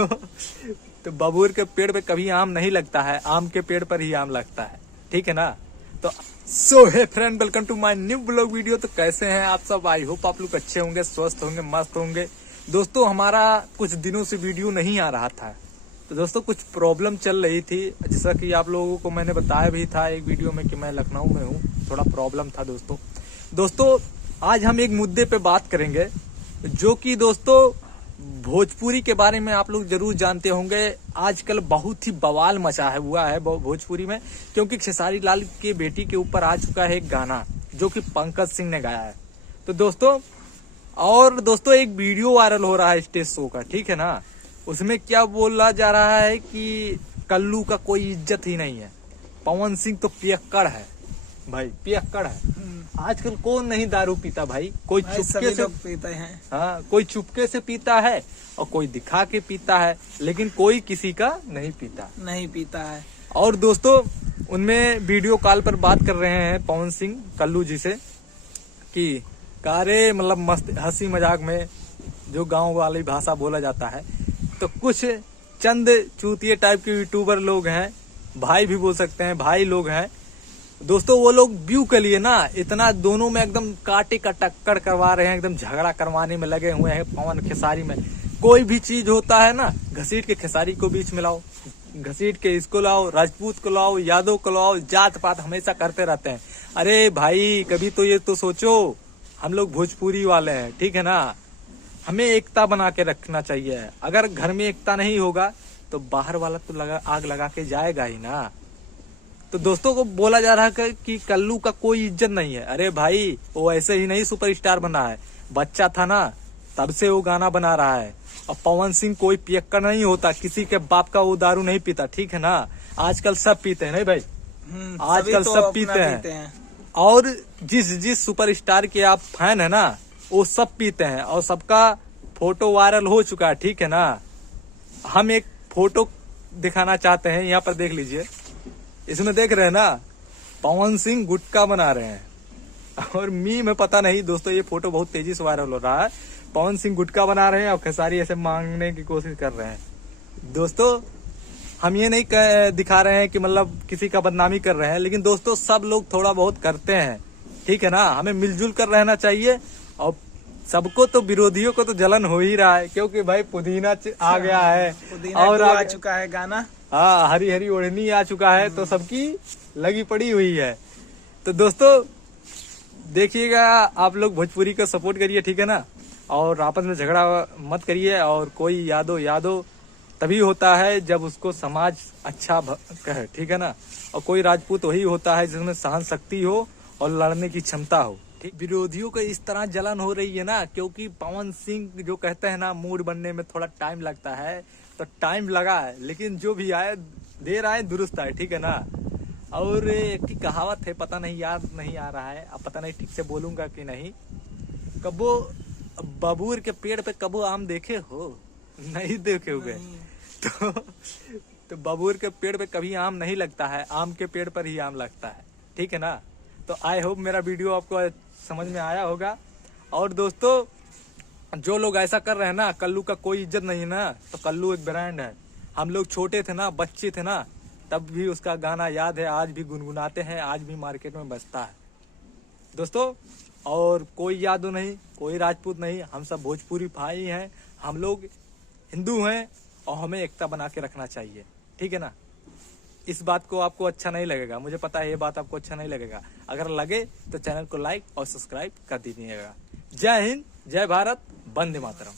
तो बबूर के पेड़ पे कभी आम नहीं लगता है, आम के पेड़ पर ही आम लगता है, ठीक है ना। तो so hey friend, welcome to my new blog video. तो कैसे हैं आप सब? आई होप आप लोग अच्छे होंगे, स्वस्थ होंगे, मस्त होंगे। दोस्तों हमारा कुछ दिनों से वीडियो नहीं आ रहा था, तो दोस्तों कुछ प्रॉब्लम चल रही थी, जैसा कि आप लोगों को मैंने बताया भी था एक वीडियो में कि मैं लखनऊ में हूँ, थोड़ा प्रॉब्लम था दोस्तों आज हम एक मुद्दे पे बात करेंगे जो कि दोस्तों भोजपुरी के बारे में आप लोग जरूर जानते होंगे। आजकल बहुत ही बवाल मचा हुआ है भोजपुरी में, क्योंकि खेसारी लाल की बेटी के ऊपर आ चुका है एक गाना जो कि पंकज सिंह ने गाया है। तो दोस्तों एक वीडियो वायरल हो रहा है स्टेज शो का, ठीक है ना। उसमें क्या बोला जा रहा है कि कल्लू का कोई इज्जत ही नहीं है, पवन सिंह तो पियक्कड़ है भाई, पियक्कड़ है। आजकल कौन नहीं दारू पीता भाई, कोई चुपके से पीते हैं। हाँ, कोई चुपके से पीता है और कोई दिखा के पीता है, लेकिन कोई किसी का नहीं पीता है। और दोस्तों उनमें वीडियो कॉल पर बात कर रहे हैं पवन सिंह कल्लू जी से कि कारे मतलब मस्त हंसी मजाक में जो गांव वाली भाषा बोला जाता है। तो कुछ चंद चूतिए टाइप के यूट्यूबर लोग हैं, भाई भी बोल सकते हैं, भाई लोग हैं दोस्तों, वो लोग व्यू के लिए ना इतना दोनों में एकदम काटे का टक्कर करवा रहे हैं, एकदम झगड़ा करवाने में लगे हुए हैं पवन खेसारी में। कोई भी चीज होता है ना, घसीट के खेसारी को बीच में लाओ, घसीट के इसको लाओ, राजपूत को लाओ, यादव को लाओ, जात पात हमेशा करते रहते हैं। अरे भाई कभी तो ये तो सोचो, हम लोग भोजपुरी वाले हैं, ठीक है ना। हमें एकता बना के रखना चाहिए। अगर घर में एकता नहीं होगा तो बाहर वाला तो आग लगा के जाएगा ही ना। तो दोस्तों को बोला जा रहा है कि कल्लू का कोई इज्जत नहीं है। अरे भाई वो ऐसे ही नहीं सुपरस्टार बना है, बच्चा था ना तब से वो गाना बना रहा है। और पवन सिंह कोई पियक्कड़ नहीं होता, किसी के बाप का वो दारू नहीं पीता, ठीक है ना। आजकल सब पीते हैं नहीं भाई, आजकल तो सब पीते हैं। और जिस सुपरस्टार के आप फैन है ना, वो सब पीते हैं और सबका फोटो वायरल हो चुका है, ठीक है ना। हम एक फोटो दिखाना चाहते हैं, यहाँ पर देख लीजिए। इसमें देख रहे हैं ना, पवन सिंह गुटखा बना रहे हैं और में पता नहीं दोस्तों, ये फोटो बहुत तेजी से वायरल हो रहा है। पवन सिंह गुटखा बना रहे हैं और खेसारी ऐसे मांगने की कोशिश कर रहे हैं। दोस्तों हम ये नहीं दिखा रहे हैं कि मतलब किसी का बदनामी कर रहे हैं, लेकिन दोस्तों सब लोग थोड़ा बहुत करते हैं, ठीक है ना। हमें मिलजुल कर रहना चाहिए। और सबको तो, विरोधियों को तो जलन हो ही रहा है, क्योंकि भाई पुदीना आ गया है और आ चुका है गाना। हाँ, हरी हरी ओढ़नी आ चुका है, तो सबकी लगी पड़ी हुई है। तो दोस्तों देखिएगा, आप लोग भोजपुरी को सपोर्ट करिए, ठीक है ना। और आपस में झगड़ा मत करिए। और कोई यादव तभी होता है जब उसको समाज अच्छा कहे, ठीक है ना। और कोई राजपूत वही होता है जिसमें सहन शक्ति हो और लड़ने की क्षमता हो। विरोधियों को इस तरह जलन हो रही है ना, क्योंकि पवन सिंह जो कहते हैं ना, मूड बनने में थोड़ा टाइम लगता है, तो टाइम लगा है, लेकिन जो भी आए देर आए दुरुस्त आए, ठीक है ना। और एक कहावत है, पता नहीं याद नहीं आ रहा है, अब पता नहीं ठीक से बोलूंगा कि नहीं। कबो बबूर के पेड़ पे कबो आम देखे हो? नहीं देखे हुए। तो बबूर के पेड़ पे कभी आम नहीं लगता है, आम के पेड़ पर ही आम लगता है, ठीक है ना। तो आई होप मेरा वीडियो आपको समझ में आया होगा। और दोस्तों जो लोग ऐसा कर रहे हैं ना, कल्लू का कोई इज्जत नहीं है ना, तो कल्लू एक ब्रांड है। हम लोग छोटे थे ना, बच्चे थे ना, तब भी उसका गाना याद है, आज भी गुनगुनाते हैं, आज भी मार्केट में बजता है दोस्तों। और कोई यादव नहीं, कोई राजपूत नहीं, हम सब भोजपुरी भाई हैं, हम लोग हिंदू हैं और हमें एकता बना के रखना चाहिए, ठीक है ना। इस बात को आपको अच्छा नहीं लगेगा, मुझे पता है ये बात आपको अच्छा नहीं लगेगा। अगर लगे तो चैनल को लाइक और सब्सक्राइब कर दीजिएगा। जय हिंद, जय भारत, वंदे मातरम।